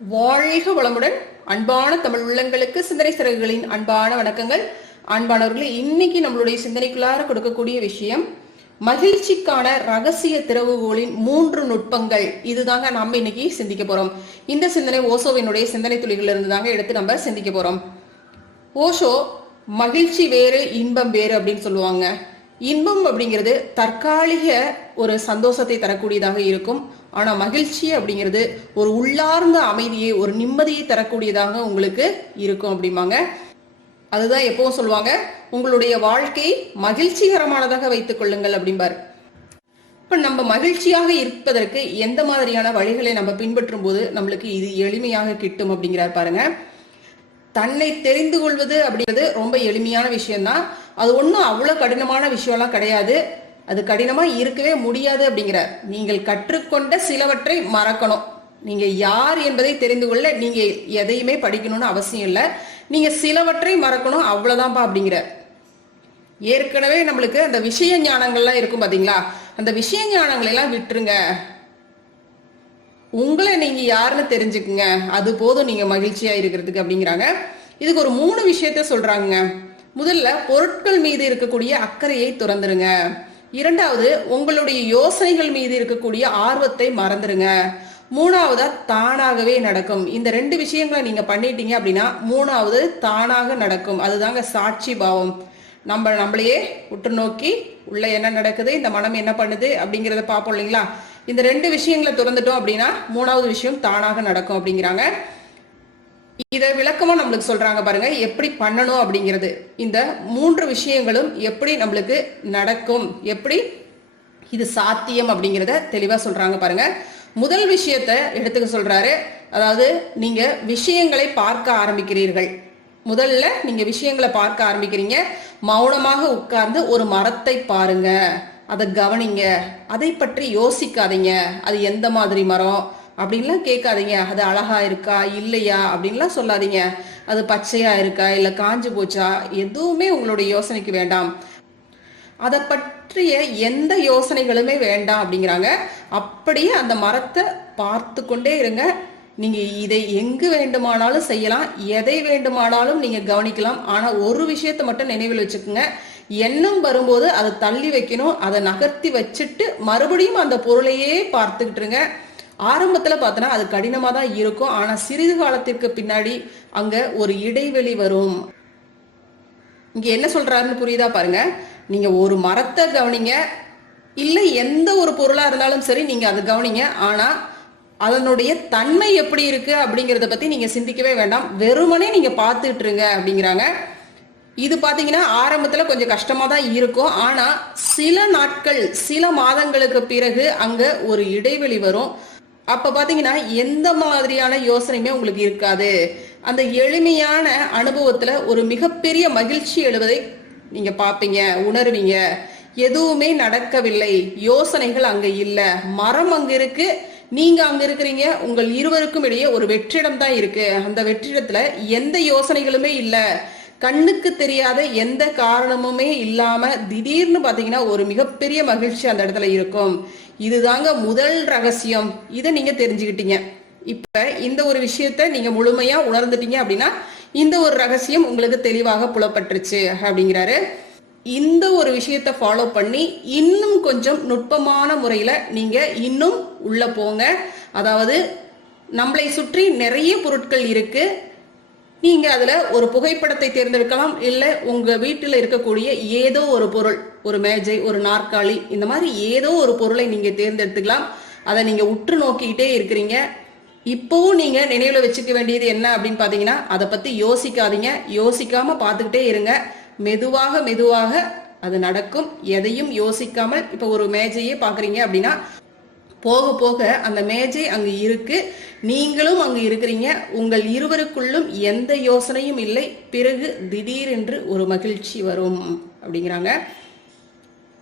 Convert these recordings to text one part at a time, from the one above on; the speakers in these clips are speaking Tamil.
வாழ்க வளமுடன். அன்பான தமிழ் உள்ளங்களுக்கு சிந்தனை சிறகுகளின் அன்பான வணக்கங்கள். அன்பானவர்களே இன்னைக்கு நம்மளுடைய சிந்தனைக்குள்ளார கொடுக்கக்கூடிய விஷயம் மகிழ்ச்சிக்கான ரகசிய திறவுகோலின் மூன்று நுட்பங்கள். இதுதாங்க நம்ம இன்னைக்கு சிந்திக்க போறோம். இந்த சிந்தனை ஓசோவினுடைய சிந்தனை துளிகள் இருந்து தாங்க எடுத்து நம்ம சிந்திக்க போறோம். ஓஷோ மகிழ்ச்சி வேறு இன்பம் வேறு அப்படின்னு சொல்லுவாங்க. இன்பம் அப்படிங்கிறது தற்காலிக ஒரு சந்தோஷத்தை தரக்கூடியதாக இருக்கும். ஆனால் மகிழ்ச்சி அப்படிங்கிறது ஒரு உள்ளார்ந்த அமைதியை ஒரு நிம்மதியை தரக்கூடியதாக உங்களுக்கு இருக்கும் அப்படிம்பாங்க. அதுதான் எப்பவும் சொல்லுவாங்க உங்களுடைய வாழ்க்கை மகிழ்ச்சிகரமானதாக வைத்துக் கொள்ளுங்கள் அப்படிம்பாரு. இப்ப நம்ம மகிழ்ச்சியாக இருப்பதற்கு எந்த மாதிரியான வழிகளை நம்ம பின்பற்றும் போது நம்மளுக்கு இது எளிமையாக கிட்டும் அப்படிங்கிறார் பாருங்க. தன்னை தெரிந்து கொள்வது அப்படிங்கிறது ரொம்ப எளிமையான விஷயம்தான். அது ஒன்றும் அவ்வளோ கடினமான விஷயம்லாம் கிடையாது. அது கடினமா இருக்கவே முடியாது அப்படிங்கிறார் நீங்கள் கற்றுக்கொண்ட சிலவற்றை மறக்கணும். நீங்க யார் என்பதை தெரிந்து கொள்ள நீங்க எதையுமே படிக்கணும்னு அவசியம் இல்லை. நீங்க சிலவற்றை மறக்கணும் அவ்வளவுதான்ப்பா அப்படிங்கிறார் ஏற்கனவே நம்மளுக்கு அந்த விஷய ஞானங்கள்லாம் இருக்கும் பாத்தீங்களா? அந்த விஷய ஞானங்களை எல்லாம் விட்டுருங்க. உங்களை நீங்க யாருன்னு தெரிஞ்சுக்குங்க. அது போதும் நீங்க மகிழ்ச்சியா இருக்கிறதுக்கு அப்படிங்கிறாங்க. இதுக்கு ஒரு மூணு விஷயத்த சொல்றாங்க முதல்ல பொருட்கள் மீது இருக்கக்கூடிய அக்கறையை துறந்துருங்க. இரண்டாவது உங்களுடைய யோசனைகள் மீது இருக்கக்கூடிய ஆர்வத்தை மறந்துடுங்க மூணாவதா தானாகவே நடக்கும். இந்த ரெண்டு விஷயங்களை நீங்க பண்ணிட்டீங்க அப்படின்னா மூணாவது தானாக நடக்கும். அதுதாங்க சாட்சி பாவம். நம்ம நம்மளையே உற்று நோக்கி உள்ள என்ன நடக்குது இந்த மனம் என்ன பண்ணுது அப்படிங்கிறத பார்ப்போம் இல்லைங்களா? இந்த ரெண்டு விஷயங்களை திறந்துட்டோம் அப்படின்னா மூணாவது விஷயம் தானாக நடக்கும் அப்படிங்கிறாங்க. இதை விளக்கமா நம்மளுக்கு சொல்றாங்க பாருங்க எப்படி பண்ணணும் அப்படிங்கிறது. இந்த மூன்று விஷயங்களும் எப்படி நம்மளுக்கு நடக்கும் எப்படி இது சாத்தியம் அப்படிங்கிறத தெளிவா சொல்றாங்க பாருங்க. முதல் விஷயத்த எடுத்துக்க சொல்றாரு அதாவது நீங்க விஷயங்களை பார்க்க ஆரம்பிக்கிறீர்கள். முதல்ல நீங்க விஷயங்களை பார்க்க ஆரம்பிக்கிறீங்க. மௌனமாக உட்கார்ந்து ஒரு மரத்தை பாருங்க அதை கவனிங்க அதை பற்றி யோசிக்காதீங்க. அது எந்த மாதிரி மரம்? அப்படின்லாம் கேட்காதீங்க. அது அழகா இருக்கா? இல்லையா? அப்படின்லாம் சொல்லாதீங்க. அது பச்சையா இருக்கா? இல்ல காஞ்சு போச்சா? எதுவுமே உங்களுடைய யோசனைக்கு வேண்டாம். அதை பற்றிய எந்த யோசனைகளுமே வேண்டாம் அப்படிங்கிறாங்க. அப்படியே அந்த மரத்தை பார்த்து கொண்டே இருங்க. நீங்க இதை எங்கு வேண்டுமானாலும் செய்யலாம். எதை வேண்டுமானாலும் நீங்க கவனிக்கலாம். ஆனா ஒரு விஷயத்தை மட்டும் நினைவில் வச்சுக்கோங்க. எண்ணம் வரும்போது அதை தள்ளி வைக்கணும். அதை நகர்த்தி வச்சுட்டு மறுபடியும் அந்த பொருளையே பார்த்துக்கிட்டுருங்க. ஆரம்பத்தில் பார்த்தோன்னா அது கடினமாக தான் இருக்கும். ஆனால் சிறிது காலத்திற்கு பின்னாடி அங்கே ஒரு இடைவெளி வரும். இங்கே என்ன சொல்கிறாருன்னு புரியுதா பாருங்க. நீங்கள் ஒரு மரத்தை கவனிங்க. இல்லை எந்த ஒரு பொருளாக இருந்தாலும் சரி நீங்கள் அதை கவனிங்க. ஆனால் அதனுடைய தன்மை எப்படி இருக்குது அப்படிங்கிறத பற்றி நீங்கள் சிந்திக்கவே வேண்டாம். வெறுமனே நீங்கள் பார்த்துட்டு இருங்க அப்படிங்கிறாங்க. இது பார்த்தீங்கன்னா ஆரம்பத்தில் கொஞ்சம் கஷ்டமாக தான் இருக்கும். ஆனால் சில நாட்கள் சில மாதங்களுக்கு பிறகு அங்கே ஒரு இடைவெளி வரும். அப்ப பாத்தீங்கன்னா எந்த மாதிரியான யோசனையுமே உங்களுக்கு இருக்காது. அந்த எளிமையான அனுபவத்துல ஒரு மிகப்பெரிய மகிழ்ச்சி எழுவதை நீங்க பாப்பீங்க உணர்வீங்க. எதுவுமே நடக்கவில்லை யோசனைகள் அங்க இல்ல. மரம் அங்க இருக்கு நீங்க அங்க இருக்கிறீங்க உங்கள் இருவருக்கும் இடையே ஒரு வெற்றிடம் தான் இருக்கு. அந்த வெற்றிடத்துல எந்த யோசனைகளுமே இல்ல. கண்ணுக்கு தெரியாத எந்த காரணமுமே இல்லாம திடீர்னு பாத்தீங்கன்னா ஒரு மிகப்பெரிய மகிழ்ச்சி அந்த இடத்துல இருக்கும். இதுதாங்க முதல் ரகசியம். இதை நீங்க தெரிஞ்சுக்கிட்டீங்க. இப்ப இந்த ஒரு விஷயத்த நீங்க முழுமையா உணர்ந்துட்டீங்க அப்படின்னா இந்த ஒரு ரகசியம் உங்களுக்கு தெளிவாக புலப்பட்டுருச்சு அப்படிங்கிறாரு. இந்த ஒரு விஷயத்த ஃபாலோ பண்ணி இன்னும் கொஞ்சம் நுட்பமான முறையில நீங்க இன்னும் உள்ள போங்க. அதாவது நம்மளை சுற்றி நிறைய பொருட்கள் இருக்கு. நீங்க அதுல ஒரு புகைப்படத்தை தேர்ந்தெடுக்கலாம் இல்ல உங்க வீட்டுல இருக்கக்கூடிய ஏதோ ஒரு பொருள் ஒரு மேஜை ஒரு நாற்காலி இந்த மாதிரி ஏதோ ஒரு பொருளை நீங்க தேர்ந்தெடுத்துக்கலாம். அதை நீங்க உற்று நோக்கிக்கிட்டே இருக்கிறீங்க. இப்பவும் நீங்க நினைவுல வச்சுக்க வேண்டியது என்ன அப்படின்னு பாத்தீங்கன்னா அதை பத்தி யோசிக்காதீங்க. யோசிக்காம பார்த்துக்கிட்டே இருங்க. மெதுவாக மெதுவாக அது நடக்கும். எதையும் யோசிக்காமல் இப்ப ஒரு மேஜையே பாக்குறீங்க அப்படின்னா போக போக அந்த மேஜை அங்கு இருக்கு. நீங்களும் அங்கு இருக்கிறீங்க. உங்கள் இருவருக்குள்ளும் எந்த யோசனையும் இல்லை. பிறகு திடீரென்று ஒரு மகிழ்ச்சி வரும் அப்படிங்கிறாங்க.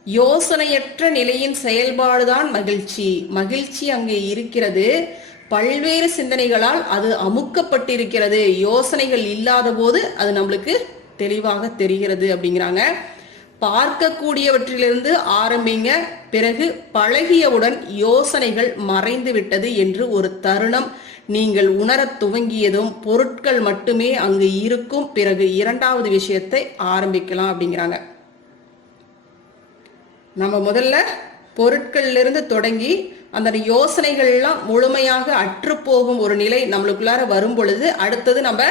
யோசனையற்ற நிலையின் செயல்பாடுதான் மகிழ்ச்சி. மகிழ்ச்சி அங்கே இருக்கிறது. பல்வேறு சிந்தனைகளால் அது அமுக்கப்பட்டிருக்கிறது. யோசனைகள் இல்லாத போது அது நம்மளுக்கு தெளிவாக தெரிகிறது அப்படிங்கிறாங்க. பார்க்கக்கூடியவற்றிலிருந்து ஆரம்பிங்க. பிறகு பழகியவுடன் யோசனைகள் மறைந்து விட்டது என்று ஒரு தருணம். நீங்கள் உணரத் துவங்கியதும் பொருட்கள் மட்டுமே அங்கு இருக்கும். பிறகு இரண்டாவது விஷயத்தை ஆரம்பிக்கலாம் அப்படிங்கிறாங்க. நம்ம முதல்ல பொருட்கள்லிருந்து தொடங்கி அந்த யோசனைகள்லாம் முழுமையாக அற்று போகும் ஒரு நிலை நம்மளுக்குள்ளார வரும் பொழுது அடுத்தது நம்ம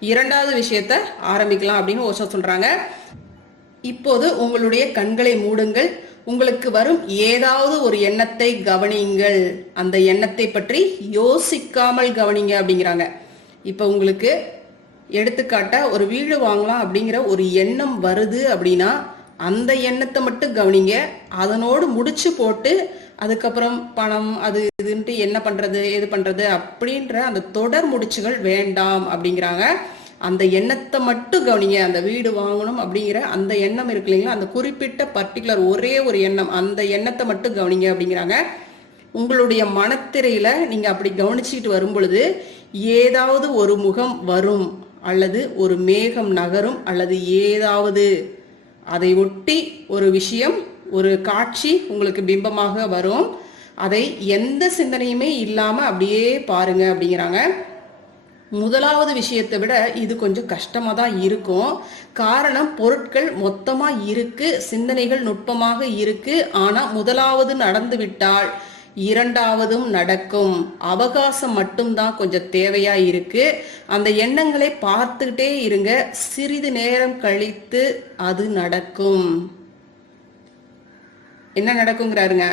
இரண்டாவது விஷயத்த ஆரம்பிக்கலாம் அப்படின்னு ஓஷோ சொல்றாங்க. இப்போது உங்களுடைய கண்களை மூடுங்கள். உங்களுக்கு வரும் ஏதாவது ஒரு எண்ணத்தை கவனியுங்கள். அந்த எண்ணத்தை பற்றி யோசிக்காமல் கவனிங்க அப்படிங்கிறாங்க. இப்போ உங்களுக்கு எடுத்துக்காட்ட ஒரு வீடு வாங்கலாம் அப்படிங்கிற ஒரு எண்ணம் வருது அப்படின்னா அந்த எண்ணத்தை மட்டும் கவனிங்க. அதனோடு முடிச்சு போட்டு அதுக்கப்புறம் பணம் அது இதுன்ட்டு என்ன பண்றது எது பண்றது அப்படின்ற அந்த தொடர் முடிச்சுகள் வேண்டாம் அப்படிங்கிறாங்க. அந்த எண்ணத்தை மட்டும் கவனிங்க. அந்த வீடு வாங்கணும் அப்படிங்கிற அந்த எண்ணம் இருக்கு இல்லைங்களா? அந்த குறிப்பிட்ட பர்டிகுலர் ஒரே ஒரு எண்ணம். அந்த எண்ணத்தை மட்டும் கவனிங்க அப்படிங்கிறாங்க. உங்களுடைய மனத்திரையில நீங்க அப்படி கவனிச்சுட்டு வரும் பொழுது ஏதாவது ஒரு முகம் வரும் அல்லது ஒரு மேகம் நகரும் அல்லது ஏதாவது அதை ஒட்டி ஒரு விஷயம் ஒரு காட்சி உங்களுக்கு பிம்பமாக வரும். அதை எந்த சிந்தனையுமே இல்லாம அப்படியே பாருங்க அப்படிங்கிறாங்க. முதலாவது விஷயத்தை விட இது கொஞ்சம் கஷ்டமாக தான் இருக்கும். காரணம் பொருட்கள் மொத்தமாக இருக்கு சிந்தனைகள் நுட்பமாக இருக்கு. ஆனால் முதலாவது நடந்து விட்டால் இரண்டாவதும் நடக்கும். அவகாசம் மட்டும்தான் கொஞ்சம் தேவையா இருக்கு. அந்த எண்ணங்களை பார்த்துக்கிட்டே இருங்க. சிறிது நேரம் கழித்து அது நடக்கும். என்ன நடக்குங்கிறாருங்க?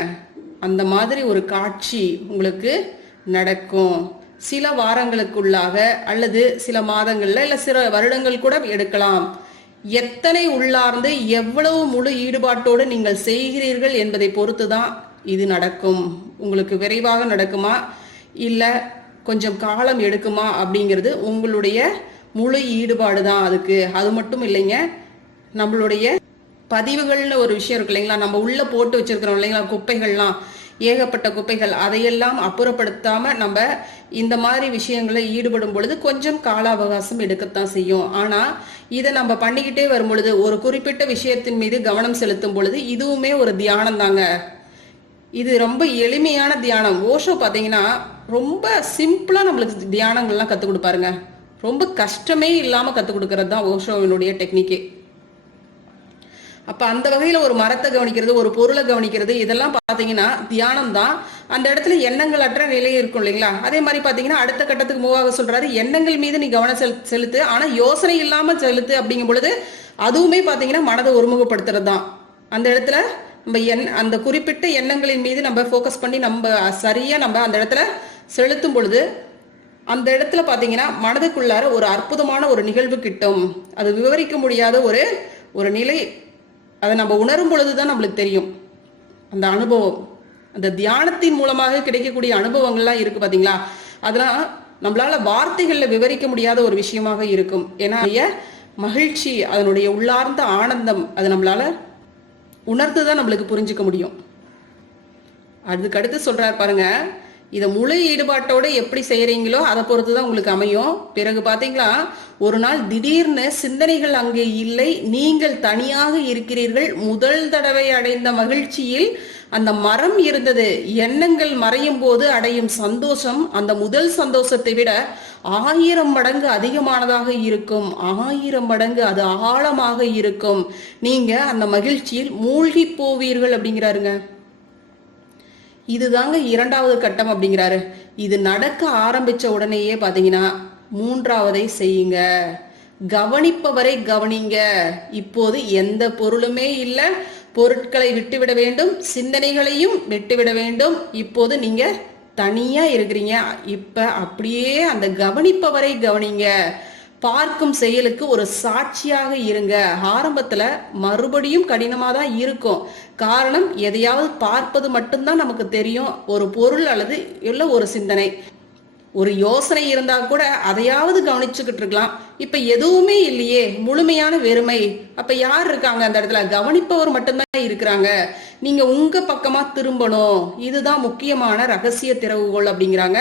அந்த மாதிரி ஒரு காட்சி உங்களுக்கு நடக்கும். சில வாரங்களுக்குள்ளாக அல்லது சில மாதங்கள்ல இல்ல சில வருடங்கள் கூட எடுக்கலாம். எத்தனை உள்ளார்ந்து எவ்வளவு முழு ஈடுபாட்டோடு நீங்கள் செய்கிறீர்கள் என்பதை பொறுத்து தான் இது நடக்கும். உங்களுக்கு விரைவாக நடக்குமா? இல்ல கொஞ்சம் காலம் எடுக்குமா அப்படிங்கிறது உங்களுடைய முழு ஈடுபாடு தான் அதுக்கு. அது மட்டும் இல்லைங்க நம்மளுடைய பதிவுகள்னு ஒரு விஷயம் இருக்கு இல்லைங்களா? நம்ம உள்ள போட்டு வச்சிருக்கிறோம் இல்லைங்களா? குப்பைகள்லாம். ஏகப்பட்ட குப்பைகள் அதையெல்லாம் அப்புறப்படுத்தாம நம்ம இந்த மாதிரி விஷயங்களை ஈடுபடும் பொழுது கொஞ்சம் கால அவகாசம் எடுக்கத்தான் செய்யும். ஆனா இதை நம்ம பண்ணிக்கிட்டே வரும் பொழுது ஒரு குறிப்பிட்ட விஷயத்தின் மீது கவனம் செலுத்தும் பொழுது இதுவுமே ஒரு தியானம் தாங்க இது ரொம்ப எளிமையான தியானம். ஓஷோ பாத்தீங்கன்னா ரொம்ப சிம்பிளா நம்மளுக்கு தியானங்கள்லாம் கத்துக் கொடுப்பாருங்க. ரொம்ப கஷ்டமே இல்லாம கத்துக் கொடுக்கறது தான் ஓஷோவினுடைய டெக்னிக்கே. அப்போ அந்த வகையில் ஒரு மரத்தை கவனிக்கிறது ஒரு பொருளை கவனிக்கிறது இதெல்லாம் பார்த்தீங்கன்னா தியானம் தான் அந்த இடத்துல எண்ணங்கள் அற்ற நிலை இருக்கும் இல்லைங்களா? அதே மாதிரி பார்த்தீங்கன்னா அடுத்த கட்டத்துக்கு மூவாக சொல்கிறாரு சொல்றாரு எண்ணங்கள் மீது நீ கவனம் செல் செலுத்து ஆனால் யோசனை இல்லாமல் செலுத்து அப்படிங்கும் பொழுது அதுவுமே பார்த்தீங்கன்னா மனதை ஒருமுகப்படுத்துறது தான் அந்த இடத்துல நம்ம எண் அந்த குறிப்பிட்ட எண்ணங்களின் மீது நம்ம ஃபோக்கஸ் பண்ணி நம்ம சரியாக நம்ம அந்த இடத்துல செலுத்தும் பொழுது அந்த இடத்துல பார்த்தீங்கன்னா மனதுக்குள்ளார ஒரு அற்புதமான ஒரு நிகழ்வு கிட்டும். அது விவரிக்க முடியாத ஒரு ஒரு நிலை அதை நம்ம உணரும் பொழுதுதான் நம்மளுக்கு தெரியும். அந்த அனுபவம் அந்த தியானத்தின் மூலமாக கிடைக்கக்கூடிய அனுபவங்கள்லாம் இருக்கு பாத்தீங்களா? அதெல்லாம் நம்மளால வார்த்தைகள்ல விவரிக்க முடியாத ஒரு விஷயமாக இருக்கும். ஏன்னா மகிழ்ச்சி அதனுடைய உள்ளார்ந்த ஆனந்தம் அது நம்மளால உணர்ந்துதான் நம்மளுக்கு புரிஞ்சுக்க முடியும். அதுக்கு அடுத்து சொல்றாரு பாருங்க இதை முழு ஈடுபாட்டோட எப்படி செய்யறீங்களோ அதை பொறுத்து தான் உங்களுக்கு அமையும். பிறகு பாத்தீங்களா? ஒரு நாள் திடீர்னு சிந்தனைகள் அங்கே இல்லை. நீங்கள் தனியாக இருக்கிறீர்கள். முதல் தடவை அடைந்த மகிழ்ச்சியில் அந்த மரம் இருந்தது. எண்ணங்கள் மறையும் போது அடையும் சந்தோஷம் அந்த முதல் சந்தோஷத்தை விட ஆயிரம் மடங்கு அதிகமானதாக இருக்கும். ஆயிரம் மடங்கு அது ஆழமாக இருக்கும். நீங்க அந்த மகிழ்ச்சியில் மூழ்கி போவீர்கள் அப்படிங்கிறாருங்க. இதுதாங்க இரண்டாவது கட்டம் அப்படிங்கிறாரு. இது நடக்க ஆரம்பிச்ச உடனேயே பாத்தீங்கன்னா மூன்றாவதை செய்யுங்க. கவனிப்பவரை கவனிங்க. இப்போது எந்த பொருளுமே இல்ல. பொருட்களை விட்டுவிட வேண்டும். சிந்தனைகளையும் விட்டுவிட வேண்டும். இப்போது நீங்க தனியா இருக்கிறீங்க. இப்ப அப்படியே அந்த கவனிப்பவரை கவனிங்க. பார்க்கும் செயலுக்கு ஒரு சாட்சியாக இருங்க. ஆரம்பத்துல மறுபடியும் கடினமாக தான் இருக்கும். காரணம் எதையாவது பார்ப்பது மட்டும்தான் நமக்கு தெரியும். ஒரு பொருள் அல்லது இல்லை ஒரு சிந்தனை. ஒரு யோசனை இருந்தா கூட அதையாவது கவனிச்சுக்கிட்டு இருக்கலாம். இப்ப எதுவுமே இல்லையே முழுமையான வெறுமை. அப்ப யார் இருக்காங்க அந்த இடத்துல? கவனிப்பவர் மட்டும்தான் இருக்கிறாங்க. நீங்க உங்க பக்கமா திரும்பணும். இதுதான் முக்கியமான ரகசிய திறவுகோள் அப்படிங்கிறாங்க.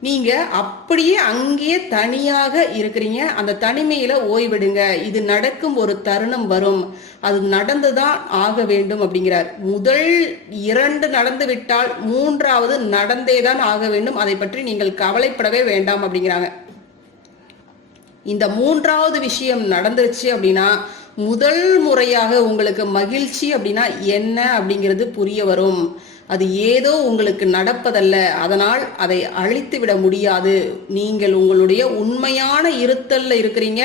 நீங்க அப்படியே அங்கேயே தனியாக இருக்கிறீங்க. அந்த தனிமையில ஓய்விடுங்க. இது நடக்கும் ஒரு தருணம் வரும். அது நடந்துதான் ஆக வேண்டும் அப்படிங்கிறார். முதல் இரண்டு நடந்து விட்டால் மூன்றாவது நடந்தே தான் ஆக வேண்டும். அதை பற்றி நீங்கள் கவலைப்படவே வேண்டாம் அப்படிங்கிறாங்க. இந்த மூன்றாவது விஷயம் நடந்துருச்சு அப்படின்னா முதல் முறையாக உங்களுக்கு மகிழ்ச்சி அப்படின்னா என்ன அப்படிங்கிறது புரிய வரும். அது ஏதோ உங்களுக்கு நடப்பதல்ல. அதனால் அதை அழித்து விட முடியாது. நீங்கள் உங்களுடைய உண்மையான இருத்தல்ல இருக்கிறீங்க.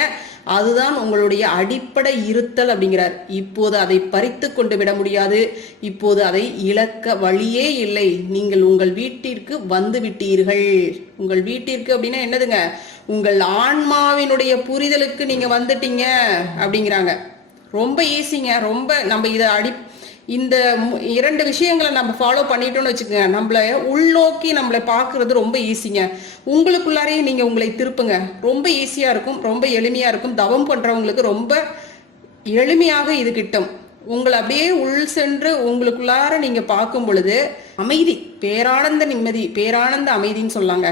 அதுதான் உங்களுடைய அடிப்படை இருத்தல் அப்படிங்கிறார். இப்போது அதை பறித்து கொண்டு விட முடியாது. இப்போது அதை இழக்க வழியே இல்லை. நீங்கள் உங்கள் வீட்டிற்கு வந்து விட்டீர்கள். உங்கள் வீட்டிற்கு அப்படின்னா என்னதுங்க? உங்கள் ஆன்மாவினுடைய புரிதலுக்கு நீங்க வந்துட்டீங்க அப்படிங்கிறாங்க. ரொம்ப ஈஸிங்க ரொம்ப நம்ம இதை அடி இந்த இரண்டு விஷயங்களை நம்ம ஃபாலோ பண்ணிட்டோம்னு வச்சுக்கோங்க. நம்மள உள்நோக்கி நம்மளை பார்க்கறது ரொம்ப ஈஸிங்க உங்களுக்குள்ளாரையே நீங்கள் உங்களை திருப்புங்க. ரொம்ப ஈஸியாக இருக்கும் ரொம்ப எளிமையாக இருக்கும். தவம் பண்ணுறவங்களுக்கு ரொம்ப எளிமையாக இது கிட்டும். உங்களை அப்படியே உள் சென்று உங்களுக்குள்ளார நீங்கள் பார்க்கும் பொழுது அமைதி பேரானந்த நிம்மதி பேரானந்த அமைதின்னு சொல்லாங்க.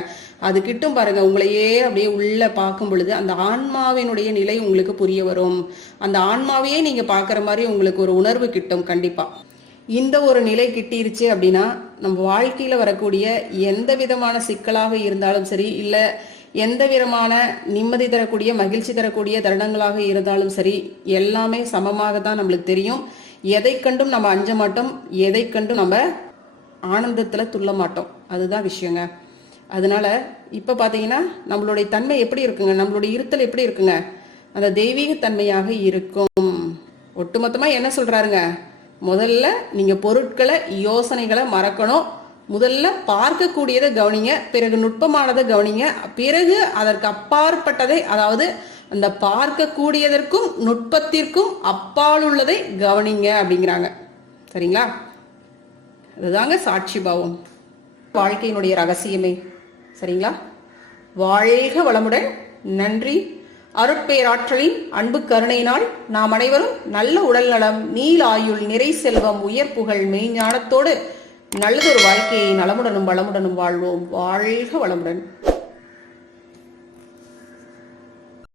அது கிட்டும் பாருங்க உங்களையே அப்படியே உள்ள பார்க்கும் பொழுது அந்த ஆன்மாவினுடைய நிலை உங்களுக்கு புரிய வரும். அந்த ஆன்மாவையே நீங்க பார்க்குற மாதிரி உங்களுக்கு ஒரு உணர்வு கிட்டும் கண்டிப்பா. இந்த ஒரு நிலை கிட்டிருச்சு அப்படின்னா நம்ம வாழ்க்கையில வரக்கூடிய எந்த விதமான சிக்கலாக இருந்தாலும் சரி இல்ல எந்த விதமான நிம்மதி தரக்கூடிய மகிழ்ச்சி தரக்கூடிய தருணங்களாக இருந்தாலும் சரி எல்லாமே சமமாக தான் நம்மளுக்கு தெரியும். எதை கண்டும் நம்ம அஞ்ச மாட்டோம் எதை கண்டும் நம்ம ஆனந்தத்துல துள்ள மாட்டோம். அதுதான் விஷயங்க. அதனால இப்போ பார்த்தீங்கன்னா நம்மளுடைய தன்மை எப்படி இருக்குங்க? நம்மளுடைய இருத்தல் எப்படி இருக்குங்க? அந்த தெய்வீக தன்மையாக இருக்கும். ஒட்டுமொத்தமாக என்ன சொல்கிறாருங்க முதல்ல நீங்கள் பொருட்களை யோசனைகளை மறக்கணும். முதல்ல பார்க்கக்கூடியதை கவனிங்க. பிறகு நுட்பமானதை கவனிங்க. பிறகு அதற்கு அப்பாற்பட்டதை அதாவது அந்த பார்க்கக்கூடியதற்கும் நுட்பத்திற்கும் அப்பால் உள்ளதை கவனிங்க அப்படிங்கிறாங்க. சரிங்களா? அதுதாங்க சாட்சி பாவம். வாழ்க்கையினுடைய ரகசியமே. சரிங்களா? வாழ்க வளமுடன் நன்றி. அருட்பேராற்றலின் அன்பு கருணையினால் நாம் அனைவரும் நல்ல உடல் நலம் நீலாயுள் ஆயுள் நிறை செல்வம் உயர் புகழ் மெய்ஞானத்தோடு நல்லதொரு வாழ்க்கையை நலமுடனும் வளமுடனும் வாழ்வோம். வாழ்க வளமுடன்.